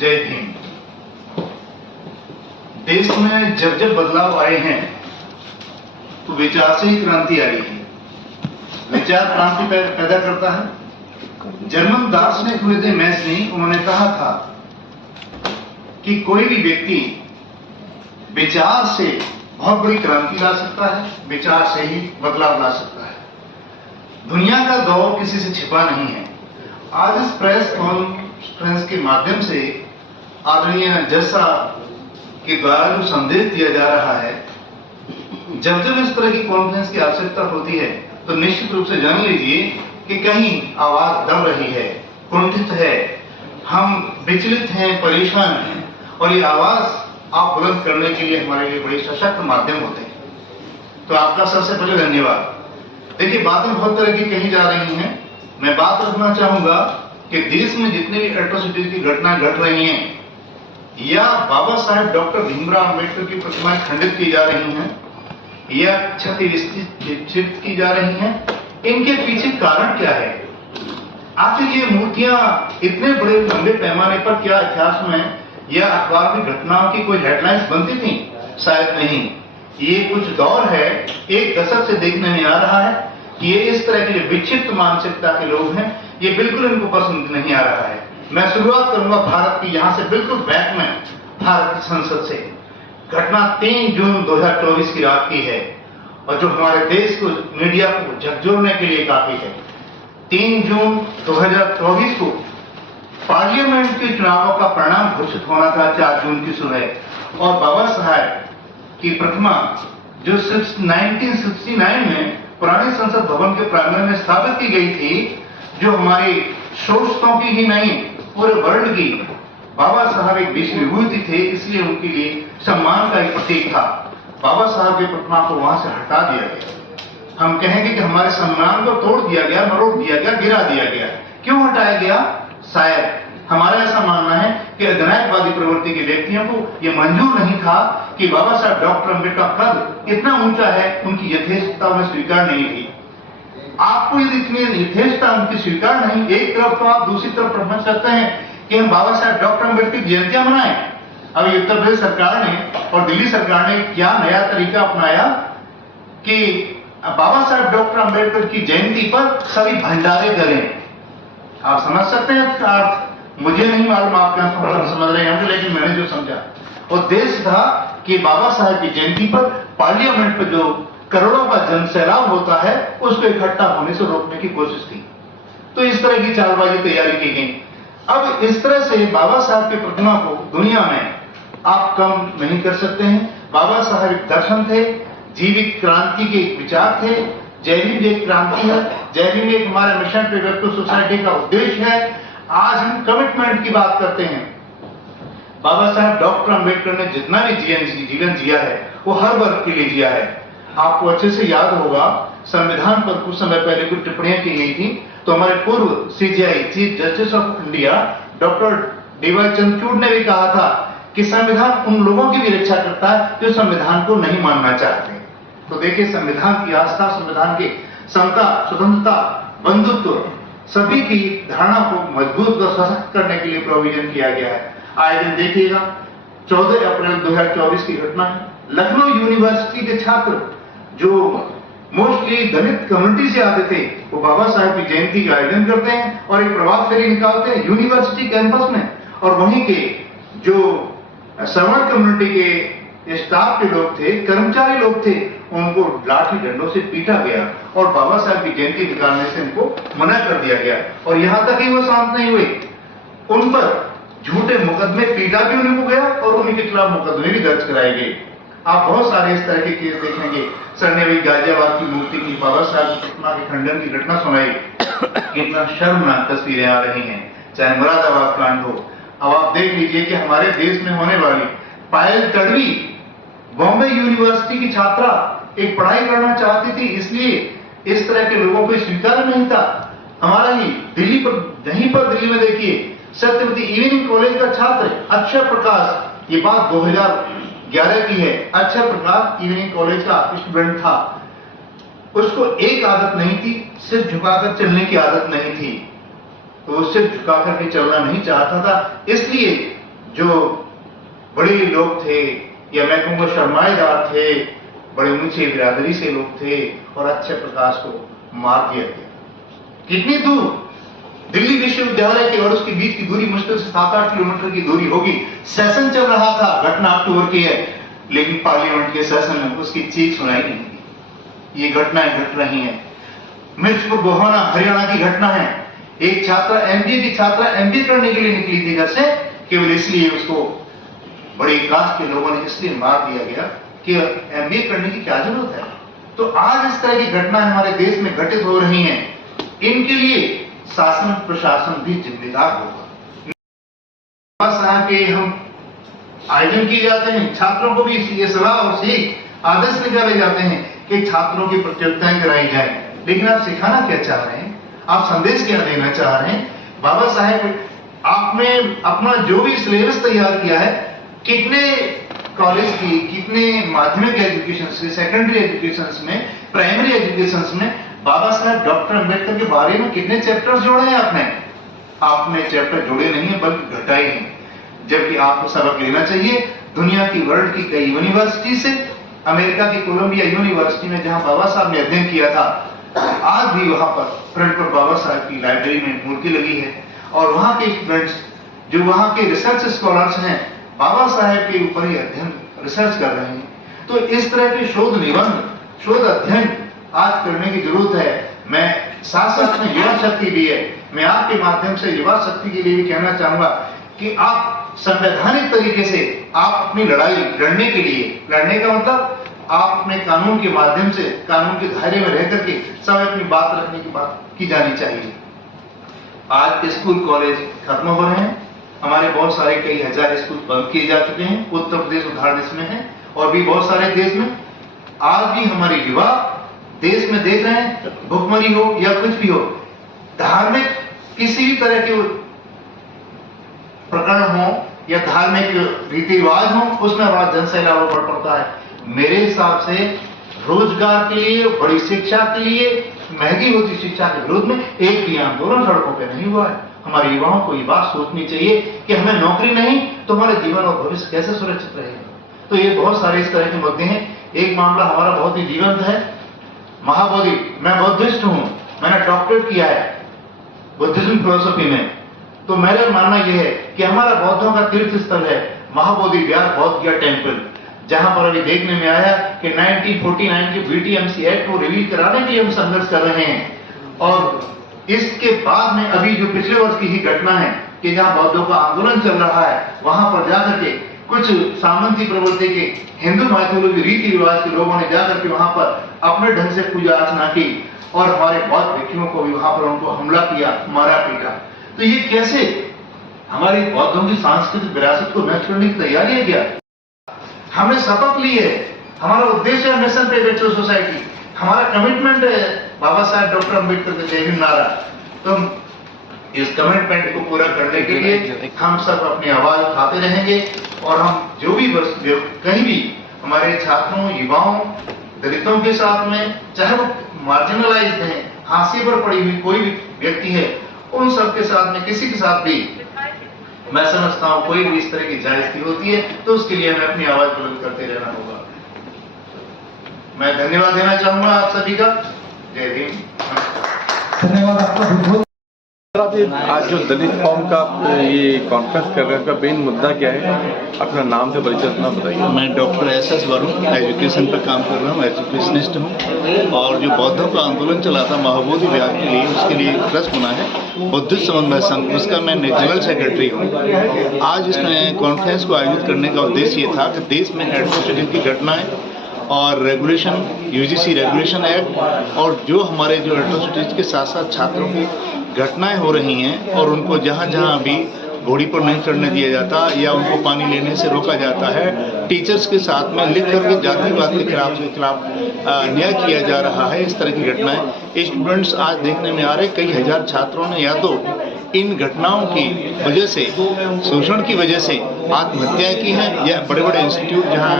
जय हिंद। देश में जब जब बदलाव आए हैं तो विचार से ही क्रांति आई है। विचार क्रांति पैदा करता है। जर्मन दार्शनिक हुए थे मैस्नी, उन्होंने कहा था कि कोई भी व्यक्ति विचार से बहुत बड़ी क्रांति ला सकता है, विचार से ही बदलाव ला सकता है। दुनिया का दौर किसी से छिपा नहीं है। आज इस प्रेस कॉन्फ्रेंस के माध्यम से आदरणीय जज साहब के द्वारा जो संदेश दिया जा रहा है, जब जब इस तरह की कॉन्फ्रेंस की आवश्यकता होती है तो निश्चित रूप से जान लीजिए कि कहीं आवाज दब रही है, कुंठित है, हम विचलित हैं, परेशान हैं, और ये आवाज आप बुलंद करने के लिए हमारे लिए बड़े सशक्त माध्यम होते हैं। तो आपका सबसे पहले धन्यवाद। देखिए, बातें बहुत तरह की कही जा रही हैं। मैं बात रखना चाहूंगा कि देश में जितने भी एट्रोसिटीज की घटनाएं घट रही हैं या बाबा साहेब डॉक्टर भीमराव अम्बेडकर की प्रतिमाएं खंडित की जा रही हैं या क्षतिविक्षिप्त की जा रही हैं, इनके पीछे कारण क्या है? आखिर ये मूर्तियां इतने बड़े लंबे पैमाने पर क्या इतिहास में या अखबार की घटनाओं की कोई हेडलाइंस बनती थी? शायद नहीं। ये कुछ दौर है, एक दशक से देखने में आ रहा है कि ये इस तरह के विक्षिप्त मानसिकता के लोग हैं, ये बिल्कुल इनको पसंद नहीं आ रहा है। मैं शुरुआत करूंगा भारत की, यहां से बिल्कुल बैक में, भारत की संसद से। घटना 3 जून 2024 की रात की है और जो हमारे देश को, मीडिया को झकझोरने के लिए काफी है। 3 जून 2024 को पार्लियामेंट के चुनावों का परिणाम घोषित होना था 4 जून की सुबह, और बाबा साहेब की प्रतिमा जो 1969 में पुराने संसद भवन के प्रांगण में स्थापित की गई थी, जो हमारी शोषितों की ही नहीं पूरे वर्ल्ड की, बाबा साहब एक विश्व विभूति थे, इसलिए उनके लिए सम्मान का एक प्रतीक था। बाबा साहब की प्रतिमा को वहां से हटा दिया गया। हम कहेंगे कि हमारे सम्मान को तोड़ दिया गया, मरोड़ दिया गया, गिरा दिया गया। क्यों हटाया गया? शायद हमारा ऐसा मानना है कि अधिनायकवादी प्रवृत्ति के व्यक्तियों को यह मंजूर नहीं था कि बाबा साहब डॉक्टर अम्बेडकर का कद इतना ऊंचा है, उनकी यथेष्टता उन्हें स्वीकार नहीं थी। आपको यदि इतनी यथेष्टता उनकी स्वीकार नहीं, एक तरफ तो आप दूसरी तरफ समझ सकते हैं कि हम बाबा साहब डॉक्टर अम्बेडकर की जयंतियां मनाएं। अभी उत्तर प्रदेश सरकार ने और दिल्ली सरकार ने क्या नया तरीका अपनाया कि बाबा साहब डॉक्टर अम्बेडकर की जयंती पर सभी भंडारे करें। आप समझ सकते हैं इसका अर्थ? मुझे नहीं मालूम आप क्या समझ रहे होंगे, लेकिन मैंने जो समझा उद्देश्य था कि बाबा साहब की जयंती पर पार्लियामेंट पर जो करोड़ों का जन सैलाब होता है उसको इकट्ठा होने से रोकने की कोशिश की। तो इस तरह की चालबाजी तैयारी की गई। अब इस तरह से बाबा साहब की प्रतिमा को दुनिया में आप कम नहीं कर सकते हैं। बाबा साहब एक दर्शन थे, जीवित क्रांति के विचार थे। जय हिंद एक क्रांति है, जय हिंद एक हमारे मिशन प्रोडक्टिव सोसाइटी का उद्देश्य है। आज हम कमिटमेंट की बात करते हैं। बाबा साहब डॉक्टर अम्बेडकर ने जितना भी जीवन जिया है वो हर वर्ग के लिए जिया है। आपको अच्छे से याद होगा, संविधान पर कुछ समय पहले कुछ टिप्पणियां की गई थी, तो हमारे पूर्व CJI chief justice of India doctor DY Chandrachud ने भी कहा था कि संविधान उन लोगों की भी रक्षा करता है जो संविधान को नहीं मानना चाहते। तो देखिए, संविधान की आस्था, संविधान की समता, स्वतंत्रता, बंधुत्व, सभी की धारणा को मजबूत और सशक्त करने के लिए प्रोविजन किया गया है। आए दिन देखिएगा, 14 अप्रैल 2024 की घटना है। लखनऊ यूनिवर्सिटी के छात्र जो मोस्टली दलित कम्युनिटी से आते थे, वो बाबा साहब की जयंती का आयोजन करते हैं और एक प्रभात फेरी निकालते हैं यूनिवर्सिटी कैंपस में, और वहीं के जो सवर्ण कम्युनिटी के स्टाफ के लोग थे, कर्मचारी लोग थे, उनको लाठी डंडों से पीटा गया और बाबा साहब की जयंती निकालने से उनको मना कर दिया गया। और यहां तक ही वो शांत नहीं हुए, उन पर झूठे मुकदमे, पीटा भी उनको गया और उनके खिलाफ मुकदमे भी दर्ज कराए गए। आप बहुत सारे इस तरह के केस देखेंगे। सर ने भी गाजियाबाद की मूर्ति की, बाबा साहब की प्रतिमा के खंडन की घटना सुनाई। कितना शर्मनाक तस्वीरें आ रही हैं, चाहे मुरादाबाद कांड हो। अब आप देख लीजिए कि हमारे देश में होने वाली पायल तड़वी, बॉम्बे यूनिवर्सिटी की छात्रा, एक पढ़ाई करना चाहती थी, इसलिए इस तरह के लोगों को स्वीकार नहीं था। हमारा ही दिल्ली पर, यहीं पर दिल्ली में देखिए, सत्यवती इवनिंग कॉलेज का छात्र अक्षय प्रकाश, ये बात 2011 की है, अक्षय प्रकाश इवनिंग कॉलेज का स्टूडेंट था। उसको एक आदत नहीं थी, सिर्फ झुकाकर चलने की आदत नहीं थी, तो वो सिर्फ झुकाकर के चलना नहीं चाहता था, इसलिए जो बड़े लोग थे, या मैं कहूँगा सरमाएदार थे, बड़े ऊंचे बिरादरी से लोग थे, और अक्षय प्रकाश को मार दिया गया। कितनी दूर दिल्ली विश्वविद्यालय के और उसके बीच की दूरी मुश्किल से 7-8 किलोमीटर की दूरी होगी। सेशन चल रहा था, घटना अक्टूबर की है, लेकिन पार्लियामेंट के सेशन में उसकी चीख सुनाई नहीं दी। ये घटनाएं घट रही हैं। मिर्चपुर गोहाना हरियाणा की घटना है। एक छात्रा एमबीए की छात्रा एमबीए करने के लिए निकली थी घर से, केवल इसलिए उसको बड़ी कास्ट के लोगों ने इसलिए मार दिया गया कि एमबीए करने की क्या जरूरत है। तो आज इस तरह की घटनाएं हमारे देश में घटित हो रही हैं। इनके लिए शासन प्रशासन भी जिम्मेदार होगा। साहब के हम आयोजन किए जाते हैं, छात्रों को भी ये सलाह और सीख आदर्श निकाले जाते हैं कि छात्रों की प्रतियोगिताएं कराई जाए। लेकिन आप सिखाना क्या चाह रहे हैं, आप संदेश क्या देना चाह रहे हैं? बाबा साहेब आपने अपना जो भी सिलेबस तैयार किया है, कितने कॉलेज की, कितने माध्यमिक एजुकेशन, सेकेंडरी एजुकेशन में, प्राइमरी एजुकेशन में बाबा साहेब डॉक्टर अंबेडकर के बारे में कितने चैप्टर्स जोड़े हैं आपने चैप्टर जोड़े नहीं है बल्कि घटाए हैं। जबकि आपको सबक लेना चाहिए दुनिया की, वर्ल्ड की कई यूनिवर्सिटी से। अमेरिका की कोलंबिया यूनिवर्सिटी में जहां बाबा साहब ने अध्ययन किया था, आज भी वहां पर फ्रंट पर बाबा साहब की लाइब्रेरी में मूर्ति लगी है, और वहां के स्टूडेंट्स जो वहां के रिसर्च स्कॉलर्स हैं, बाबा साहेब के ऊपर ही अध्ययन रिसर्च कर रहे हैं। तो इस तरह के शोध निबंध, शोध अध्ययन आज करने की जरूरत है। मैं साथ साथ में युवा शक्ति भी है, मैं आपके माध्यम से युवा शक्ति के लिए भी कहना चाहूंगा कि आप संवैधानिक तरीके से आप अपनी लड़ाई लड़ने के लिए, लड़ने का मतलब आप अपने कानून के माध्यम से, कानून के दायरे में रह करके सब अपनी बात रखने की बात की जानी चाहिए। आज स्कूल कॉलेज खत्म हो रहे हैं, हमारे बहुत सारे कई हजार स्कूल बंद किए जा चुके हैं। उत्तर प्रदेश उदाहरण इसमें है, और भी बहुत सारे देश में। आज भी हमारे युवा देश में देख रहे हैं, भुखमरी हो या कुछ भी हो, धार्मिक किसी भी तरह के प्रकरण हो या धार्मिक रीति रिवाज हो, उसमें बड़ा जनसैलाब बढ़ पड़ता है। मेरे हिसाब से रोजगार के लिए, बड़ी शिक्षा के लिए, महंगी होती शिक्षा के विरोध में एक भी आंदोलन सड़कों पर नहीं हुआ है। हमारे युवाओं को ये बात सोचनी चाहिए कि हमें नौकरी नहीं तो हमारे जीवन और भविष्य कैसे सुरक्षित रहेगा। तो ये बहुत सारे इस तरह के मुद्दे हैं। एक मामला हमारा बहुत ही जीवंत है, महाबोधि। मैं बौद्धिस्ट हूं, मैंने डॉक्टरेट किया है बुद्धिज्म फिलोसफी में। तो मेरा मानना यह है कि हमारा बौद्धों का तीर्थ स्थल है महाबोधि विहार बौद्ध गया टेम्पल, जहां पर अभी देखने में आया कि 1949 के बीटीएमसी एक्ट को रिलीज कराने के लिए हम संघर्ष कर रहे हैं। और इसके बाद में अभी जो पिछले वर्ष की ही घटना है कि जहां बौद्धों का आंदोलन चल रहा है, वहां पर जाकर के कुछ सामंती प्रवृत्ति के हिंदू माइथोलॉजी रीति रिवाज के लोगों ने जाकर के वहां पर अपने ढंग से पूजा अर्चना की, और हमारे बौद्ध भिक्षुओं को भी वहां पर उनको हमला किया, मारा पीटा। तो ये कैसे हमारी बौद्धों की सांस्कृतिक विरासत को नष्ट करने की तैयारी है क्या? हमने शपथ ली है, हमारा उद्देश्य है मिशन पे सोसाइटी, हमारा कमिटमेंट है बाबा साहब डॉक्टर अंबेडकर के जय हिंद नारा। तो इस कमिटमेंट को पूरा करने के लिए हम सब अपनी आवाज उठाते रहेंगे, और हम जो भी कहीं भी हमारे छात्रों, युवाओं, दलितों के साथ में, चाहे वो मार्जिनलाइज्ड हैं, हाशिए पर पड़ी हुई कोई भी व्यक्ति है, उन सब के साथ में, किसी के साथ भी मैं समझता हूं कोई भी इस तरह की जायजगी होती है तो उसके लिए हमें अपनी आवाज बुलंद करते रहना होगा। मैं धन्यवाद देना चाहूंगा आप सभी का। जय भीम। धन्यवाद आपका। आज जो दलित फॉर्म का ये कॉन्फ्रेंस कर रहे हैं, उसका मेन मुद्दा क्या है? अपना नाम से परिचय अपना बताइए। मैं डॉक्टर एस वरुण एजुकेशन पर काम कर रहा हूँ, एजुकेशनिस्ट हूँ। और जो बौद्धों का आंदोलन चला था महाबोधि विहार के लिए, उसके लिए एक ट्रस्ट बना है बुद्धिस्ट समन्वय संघ, उसका मैं जनरल सेक्रेटरी हूँ। आज इस कॉन्फ्रेंस को आयोजित करने का उद्देश्य ये था कि देश में एट्रोसिटी की घटनाएं और रेगुलेशन, यूजीसी रेगुलेशन एक्ट, और जो हमारे जो एट्रोसिटीज के साथ साथ छात्रों की घटनाएं हो रही हैं, और उनको जहां जहां भी घोड़ी पर नहीं चढ़ने दिया जाता या उनको पानी लेने से रोका जाता है, टीचर्स के साथ में लिख करके जातिवाद के खिलाफ अन्याय किया जा रहा है। इस तरह की घटनाएं स्टूडेंट्स आज देखने में आ रहे। कई हजार छात्रों ने या तो इन घटनाओं की वजह से, शोषण की वजह से आत्महत्याएं की हैं, या बड़े बड़े इंस्टीट्यूट जहां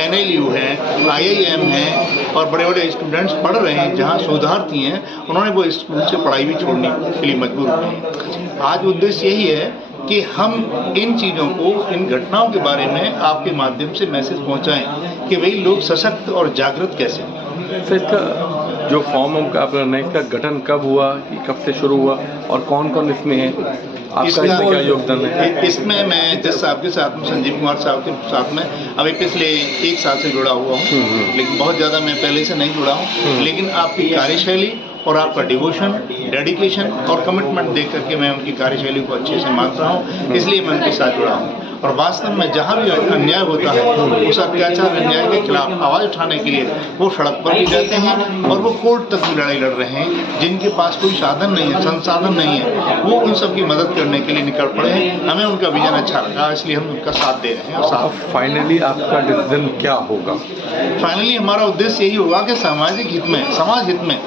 NLU है, IIM है, और बड़े बड़े स्टूडेंट्स पढ़ रहे हैं, जहां शोधार्थी हैं, उन्होंने वो स्कूल से पढ़ाई भी छोड़ने के लिए मजबूर हुए हैं। आज उद्देश्य यही है कि हम इन चीज़ों को, इन घटनाओं के बारे में आपके माध्यम से मैसेज पहुंचाएं कि भाई लोग सशक्त और जागृत कैसे हों। सर, इसका जो फॉर्म का इसका गठन कब हुआ, कब से शुरू हुआ और कौन कौन इसमें है, आपका इसमें क्या योगदान है? इसमें मैं जज साहब के साथ में, संजीव कुमार साहब के साथ में अभी पिछले 1 साल से जुड़ा हुआ हूँ, लेकिन बहुत ज़्यादा मैं पहले से नहीं जुड़ा हूँ। लेकिन आपकी कार्यशैली और आपका डिवोशन, डेडिकेशन और कमिटमेंट देख करके मैं उनकी कार्यशैली को अच्छे से मानता हूँ, इसलिए मैं उनके साथ जुड़ा हूँ। और वास्तव में जहाँ भी अन्याय होता है, उस अत्याचार अन्याय के खिलाफ आवाज़ उठाने के लिए वो सड़क पर भी जाते हैं और वो कोर्ट तक की लड़ाई लड़ रहे हैं। जिनके पास कोई साधन नहीं है, संसाधन नहीं है, वो उन सब की मदद करने के लिए निकल पड़े हैं। हमें उनका विजन अच्छा लगा, इसलिए हम उनका साथ दे रहे हैं। और फाइनली आपका डिसीजन क्या होगा? फाइनली हमारा उद्देश्य यही होगा कि सामाजिक हित में, समाज हित में,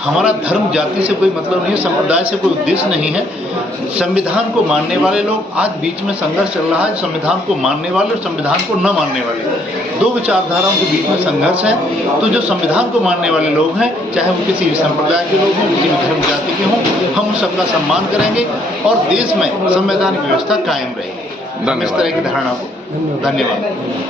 हमारा धर्म जाति से कोई मतलब नहीं है, संप्रदाय से कोई उद्देश्य नहीं है। संविधान को मानने वाले लोग, आज बीच में संघर्ष चल रहा है, संविधान को मानने वाले और संविधान को न मानने वाले, दो विचारधाराओं के बीच में संघर्ष है। तो जो संविधान को मानने वाले लोग हैं, चाहे वो किसी भी संप्रदाय के लोग हों, किसी भी धर्म जाति के हों, हम सबका सम्मान करेंगे और देश में संवैधानिक व्यवस्था कायम रहेगी। हम इस तरह की धारणा को। धन्यवाद।